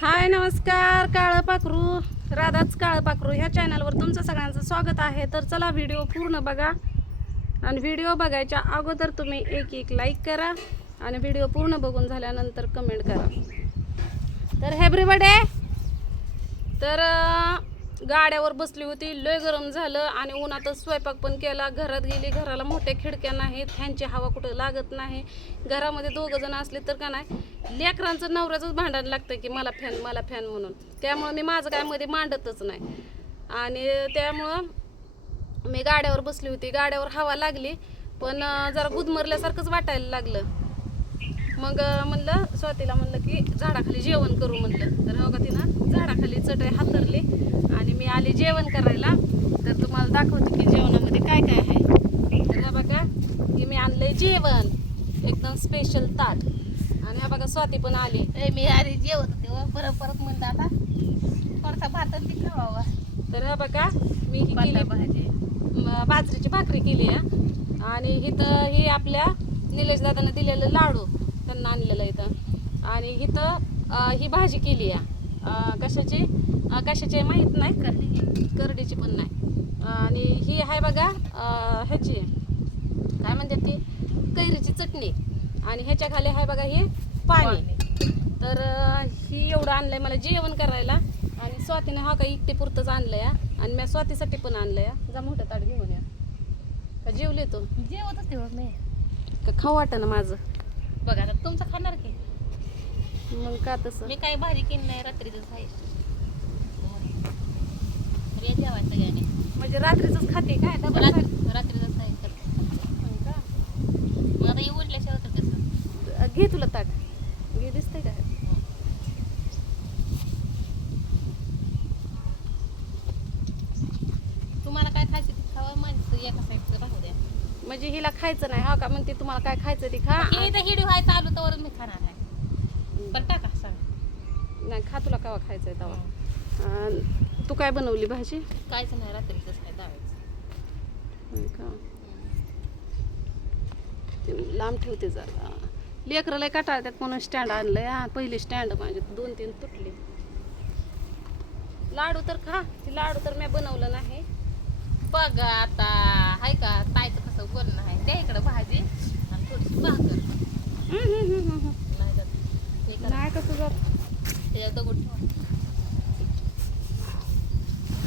हाय नमस्कार काळं पाखरू राधाच काळं पाखरू ह्या चॅनलवर तुमचं सगळ्यांचं स्वागत आहे. तर चला व्हिडिओ पूर्ण बघा आणि व्हिडिओ बघायच्या अगोदर तुम्ही एक लाईक करा आणि व्हिडिओ पूर्ण बघून झाल्यानंतर कमेंट करा. तर एव्हरीबडी तर गाड्यावर बसली होती, लय गरम झालं आणि उन्हातच स्वयंपाक पण केला. घरात गेली, घराला मोठ्या खिडक्या नाहीत, फॅनची हवा कुठं लागत नाही. घरामध्ये दोघं जण असले तर का नाही लेकरांचं नवऱ्याचंच भांडण लागतं की मला फॅन म्हणून. त्यामुळं मी माझं काय मध्ये मांडतच नाही आणि त्यामुळं मी गाड्यावर बसली होती. गाड्यावर हवा लागली पण जरा गुदमरल्यासारखंच वाटायला लागलं. मग म्हणलं स्वातीला म्हणलं की झाडाखाली जेवण करू म्हणलं. तर हो का तिनं झाडाखाली चटई हातरली आणि मी आले जेवण करायला. तर तुम्हाला दाखवते की जेवणामध्ये काय काय आहे. तर हा बघा की मी आणलंय जेवण एकदम स्पेशल ताट आणि हा बघा स्वाती पण आली. मी आधी जेवत होते परत म्हणलं आता थोडासा भात ती खावा. तर हा बघा मी ही केली भाजी बाजरीची भाकरी केली आहे आणि इथं ही आपल्या निलेश दादानं दिलेलं लाडू त्यांना आणलेलं इथं आणि इथं ही भाजी केली आहे कशाची माहीत नाही, करडीची पण नाही. आणि ही आहे बघा ह्याची काय म्हणतात ती कैरीची चटणी आणि ह्याच्या खाली आहे बघा हे पाणी. तर ही एवढं आणलंय मला जेवण करायला आणि स्वातीने हा काही एकटे पुरतंच आणलंय आणि मी स्वातीसाठी पण आणलंय. जा मोठं ताट घेऊन या. का जेवले तो जेवतच तेव्हा मी का खाऊ वाटतं ना माझं. बघा आता तुमचं खाणार की मग का तसं मी काय भाजी केली नाही रात्रीच आहे जेवायचं सगळ्याने म्हणजे रात्रीच खाते काय डबल रात्रीच आहे का मग आता येऊ उरल्याशिवाय तर कसं घे तुला ताट घे दिसतंय काय. तुम्हाला काय खायचं ते खावा माणसं एका साईडचं राहू द्या. म्हणजे हिला खायचं नाही हा का म्हणते तुम्हाला काय खायचं ते खा. हिडी व्हाय चालू तर मी खाणार आहे पण टाका सांग नाही खा तुला कवा खायचंय तवा. तू काय बनवली भाजी कायच नाही रात्रीच आहे दावायचं का ते लांब ठेवते जरा लेकरं लय काटाळतात म्हणून स्टँड आणलंय. पहिली स्टँड माझे 2-3 तुटले. लाडू तर खा ती लाडू तर मी बनवलं नाही. बघ आता हाय का ताईचं कसं बोलणं आहे त्या इकडं भाजी आणि थोडीशी भाकर नाही जात हे करा. नाही कसं जात त्याच्यात दगड ठेवा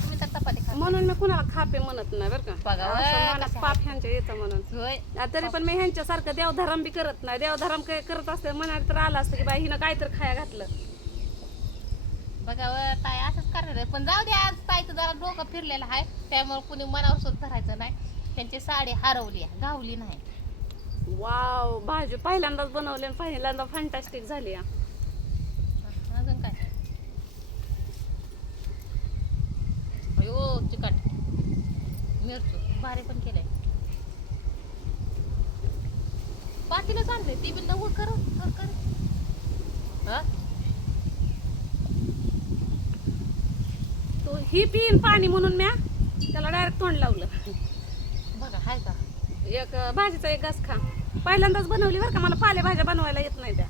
तुम्ही तर चपाती खा म्हणून मी कुणाला खापे म्हणत नाही बरं का. बघा, असं मला कसं पाप ह्यांच्या येतं म्हणून. होय तरी पण मी ह्यांच्यासारखं देवधर्म बी करत नाही. देवधर्म काय करत असते म्हणाल तर आलं असतं की बाई हिनं काय तर खाया घातलं. बघा ताई असंच करणार आहे पण जाऊ द्या आज ताईचं जरा डोकं फिरलेलं आहे त्यामुळे कुणी मनावर सुद्धा धरायचं नाही. त्यांची साडी हरवली गावली नाही. वाव भाजी पहिल्यांदाच बनवली आणि पहिल्यांदा फॅन्टॅस्टिक झाली. अजून काय अयो चिकट मिरचू भारी पण केलंय पातीलाच आणलंय ती बी नवं कर हा तो ही पिन पाणी म्हणून म्या त्याला डायरेक्ट तोंड लावलं. बघा हाय का एक भाजीचा एक घास खा. पहिल्यांदाच बनवली बरं का. मला पालेभाज्या बनवायला येत नाही त्या.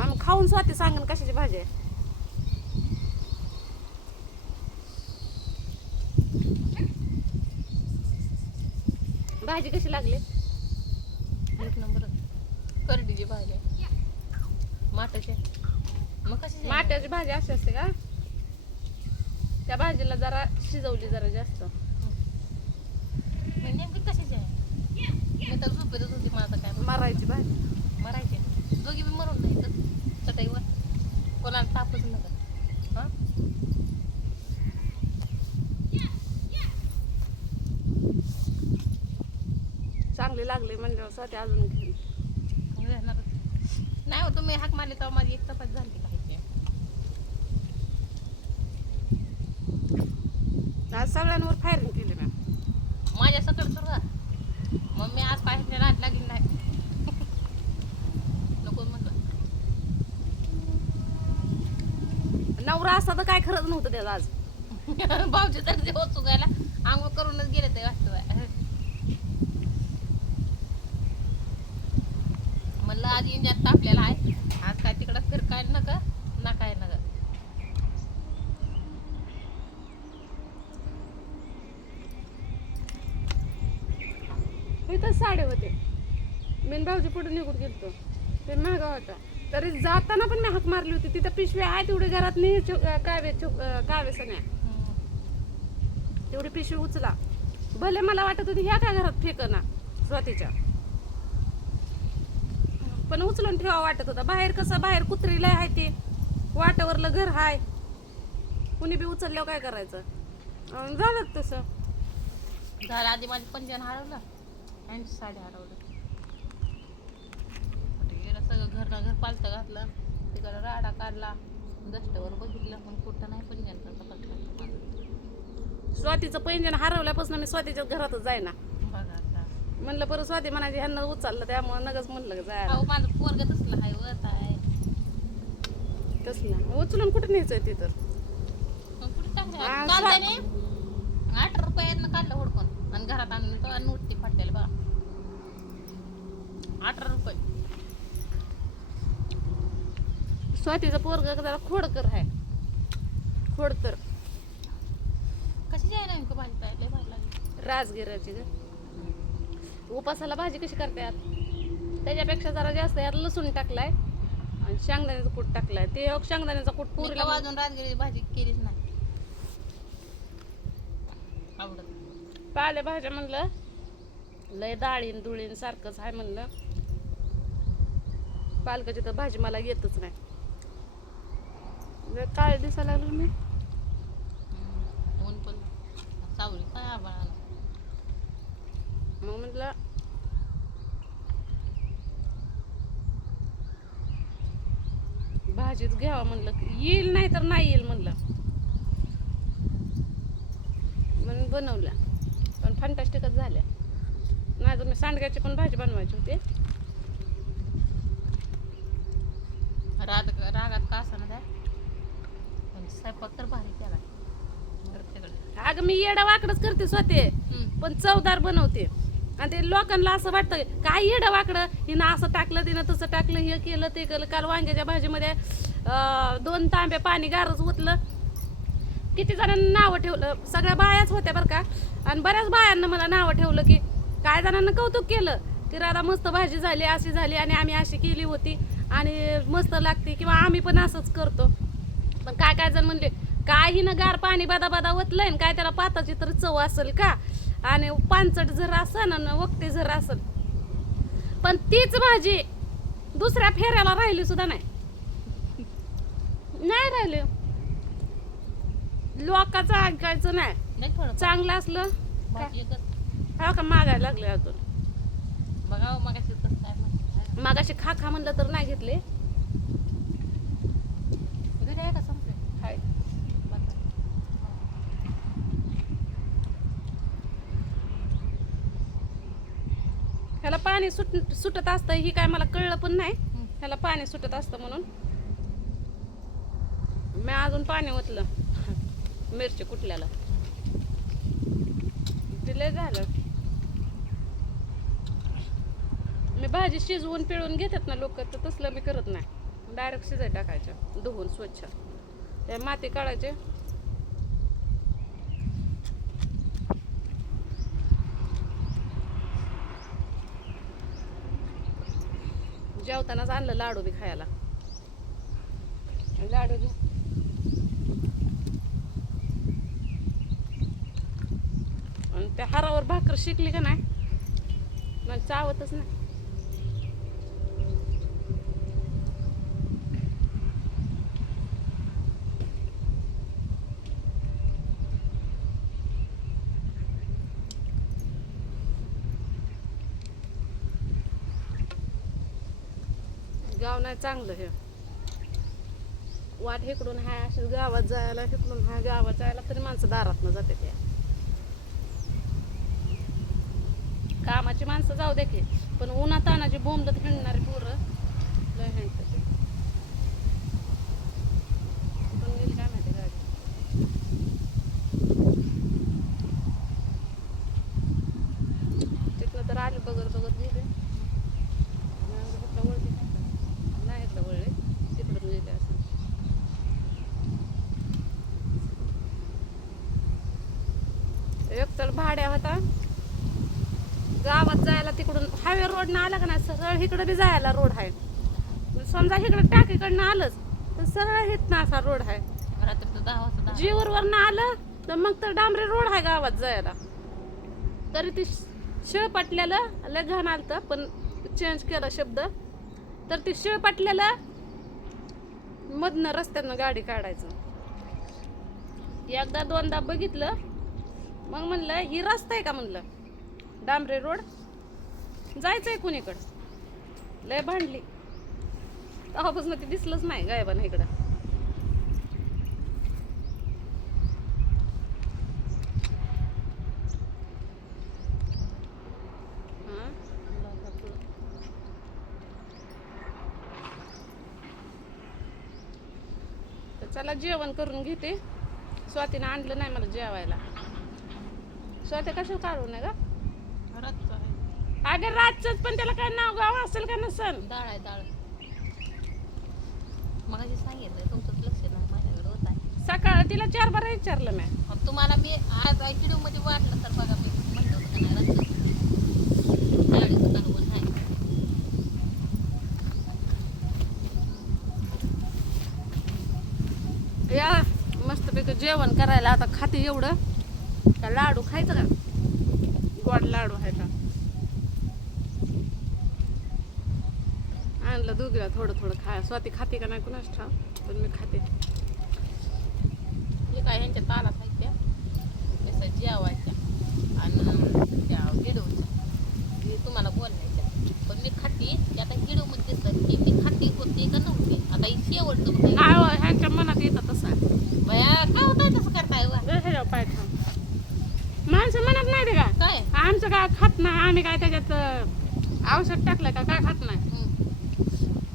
आम्ही खाऊन स्वाती सांगन कशाची भाजी आहे. भाजी कशी लागली एक नंबर करडीची भाजी माटाची मग कशी माट्याची भाजी अशी असते का. त्या भाजीला जरा शिजवली जरा जास्त. नेमकी कशाची आहे मी तर झोपेतच होती माझं काय मरायची भाजी मरायचे दोघी बी मरून नाही तर चटईवर कोणाला तापच नका हा चांगली लागली म्हणजे स्वाती अजून घेईन. नाही हो तुम्ही हाक मारली तर माझी एक चपात झाली पाहिजे. आज सगळ्यांवर फायरिंग केली ना. माझ्या सकट सुरू मग मी आज पाहिजे नाट लागली नाही नको म्हणलं नवरा असता तर काय खरंच नव्हतं त्याचं आज. भाऊजी तर जेव्हा चुकायला आंघोळ करूनच गेले ते वाटतं म्हणलं आज इंजात तापलेला आहे, आज काय तिकडं फिर काय नका ना काय नका. इथंच साडे होते. मेन भाऊजी पुढे निघून गेलतो ते महागा होता. तरी जाताना पण मी हाक मारली होती. तिथं पिशवी आहे तेवढी घरात नाही. कावे सगळ्या तेवढी पिशवी उचला. भले मला वाटत होती ह्या काय घरात फेकना स्वातीच्या, पण उचलून ठेवा वाटत होता. बाहेर कसं बाहेर कुत्रीला आहे ते वाटावरलं घर हाय, कुणी बी उचलल्यावर काय करायचं. झालं तसं झालं. आधी माझी पंजन हरवलं आणि साडी हरवलं. कुठे गेलं सगळं घर घर पालतं घातलं, तिकडं राडा काढला, दष्टवर बघितलं पण कुठं नाही पंजनचा पत्ता. स्वातीचं पैंजण हरवल्यापासून मी स्वातीच्या घरातच जायना. बघा आता म्हणलं परत स्वाती म्हणायची ह्यांना उचललं त्यामुळे नगच म्हणलं जायला. अहो माझं पोरग तसलं आहे वर आहे. कसलं उचलून कुठे न्यायचंय ते तर. मग कुठे टाकलं हा, काल त्याने 8 रुपयानं काढलं हुडकून आणि घरात आणलं तो नोटी फाटलेलं बघा. 18 रुपये. स्वातीचं पोरग जरा खोडकर आहे, खोडकर. कशी जायला नेमकं भाजी काय लय भाजी लागली. राजगिराची ग. उपासाला भाजी कशी करतात त्याच्यापेक्षा जरा जास्त यात लसूण टाकलाय आणि शेंगदाण्याचं कूट टाकलाय. ते शेंगदाण्याचा कूट मी पुरीला वाजून राजगिरी भाजी केलीच नाही, आवडत. पालेभाज्या म्हणलं लय डाळीन दुळीन सारखंच आहे म्हणलं. पालकाची तर भाजी मला येतच नाही. लय काळे दिसायला लागलं मी. ऊन पण सावली काय आबाळाला. मग म्हटलं भाजीच घ्यावा म्हणलं. येईल नाही तर नाही येईल म्हणलं, म्हणून बनवल्या. पण फंटास्टिकच झाल्या. नाही तर मी सांडग्याची पण भाजी बनवायची होती. रागात का असं ना पण स्वयंपाक तर भारी केला. अगं मी येडा वाकडच करते स्वतः, पण चवदार बनवते. आणि ते लोकांना असं वाटतं काय येडं वाकडं, हिनं असं टाकलं तिनं तसं टाकलं, हे केलं ते केलं. काल वांग्याच्या भाजीमध्ये 2 तांबे पाणी गारच ओतलं. किती जणांना नावं ठेवलं, सगळ्या बायाच होत्या बरं का. आणि बऱ्याच बायांना मला नावं ठेवलं की काय जणांना कौतुक केलं की राधा मस्त भाजी झाली, अशी झाली आणि आम्ही अशी केली होती आणि मस्त लागते किंवा आम्ही पण असंच करतो. पण काय काय जण म्हणले काय हिनं गार पाणी बादा बादा ओतलंय आणि काय त्याला पाताची तर चव असेल का, आणि पानचट जर असेल आणि वक्ते जर असेल. पण तीच भाजी दुसऱ्या फेऱ्याला राहिली सुद्धा नाही राहिली. लोकांचं ऐकायचं नाही. नाही थोडं चांगलं असलं भाजी एकच हा का मागायला लागले अजून. बघा मग कसं काय म्हणते. मागाशी खा म्हणलं तर नाही घेतले. घरी आहे का संपले. हाय ह्याला पाणी सुटत असतं ही काय मला कळलं पण नाही. ह्याला पाणी सुटत असतं म्हणून मी अजून पाणी ओतलं मिरची कुटल्याला. दिले झालं. मी भाजी शिजवून पिळून घेतात ना लोक, तर तसलं मी करत नाही. डायरेक्ट शिजाय टाकायच्या धुवून स्वच्छ. त्या माती काढायचे. जेवतानाच आणलं लाडू बी खायला. लाडू बी आणि त्या हारावर भाकर शिकली का नाही मला चावतच नाही. गाव नाही चांगलं हे. वाट इकडून हाय अशी गावात जायला, इकडून हाय गावात जायला, तरी माणसं दारातनं जाते. त्या कामाची माणसं जाऊ दे की, पण उन्हा तानाची बोंबलत हिंडणारी पोरं लय हिंडतात. कुठून गेली काय माहिती गाडी. तिथनं तर आली बघत बघत गेले. भाड्या होता. गावात जायला तिकडून हायवे रोडनं आला का नाही सरळ इकडे बी जायला रोड आहे. समजा इकडे टाकीकडनं आलंच तर सरळ हितनं असा रोड आहे. रात्री 10 वाजता जीवरवरनं आलं तर मग तर डांबरे रोड आहे गावात जायला. तरी ती शिळ पटलेलं लय घाण आलतं पण चेंज केला शब्द. तर ती शिळ पटलेलं मधनं रस्त्यानं गाडी काढायचं. एकदा दोनदा बघितलं मग म्हणलं ही रस्ता आहे का म्हणलं डांबरे रोड जायचंय कुणीकडं. लय भांडली तेव्हापासून ते दिसलंच नाही गायबान इकडं. चला जेवण करून घेते. स्वातीनं आणलं नाही मला जेवायला. स्वाती कशाला काढू नये का अगं रातच पण त्याला काय नाव गाव असेल का नसेल. डाळ आहे डाळ. मगाशी सांगितलं तुमचं लक्ष नाही माझ्याकडे होत आहे. सकाळ तिला 4 बारा विचारलं मी. तुम्हाला मी आज व्हिडिओ मध्ये वाटलं तर बघा मी म्हणलं होतं का नाही रात्री डाळीचं कालवण आहे. या मस्तपैकी जेवण करायला आता खाते. एवढं का लाडू खायचं का गोड लाडू आहे का आणलं दोघीला थोडं थोडं खाय. स्वाती खाते का नाही कुणाच ठाव पण मी खाते. हे काय ह्यांच्या तालात आहेत त्या तसं जेवायच्या आणि त्या व्हिडिओच्या हे तुम्हाला बोलायच्या. पण मी खाते ते आता व्हिडिओ मध्ये दिसतं की मी खाते होते का नव्हते. आता ही शेवटचं काय हो, ह्यांच्या मनात येतं तसं आहे. बया काय होतंय तसं करताय वा ह्याच्यावर पाय ठेव. माणसं म्हणत नाही ते का काय आमचं काय खात नाही आम्ही काय त्याच्यात औषध टाकलं का काय खात नाही.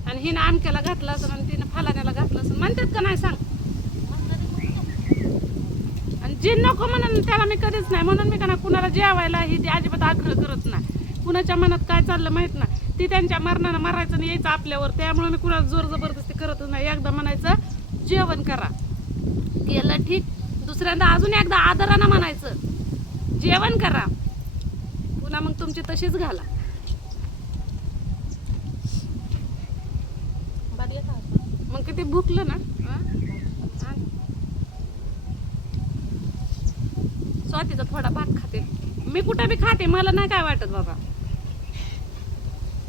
आणि हिनं आमक्याला घातलं असं आणि तिनं फलाण्याला घातलं असं म्हणतात का नाही सांग. आणि जे नको म्हणून त्याला मी कधीच नाही. म्हणून मी का ना कुणाला जेवायला ही ती अजिबात आग्रह करत नाही. कुणाच्या मनात काय चाललं माहित नाही. ती त्यांच्या मरणानं मरायचं आणि यायचं आपल्यावर. त्यामुळे मी कुणाला जोर जबरदस्ती करतच नाही. एकदा म्हणायचं जेवण करा केलं ठीक. दुसऱ्यांदा अजून एकदा आदरानं म्हणायचं जेवण करा. पुन्हा मग तुमची तशीच घाला. मग किती भुकलं ना. स्वातीचा थोडा भात खाते मी. कुठं बी खाते मला नाही काय वाटत बाबा.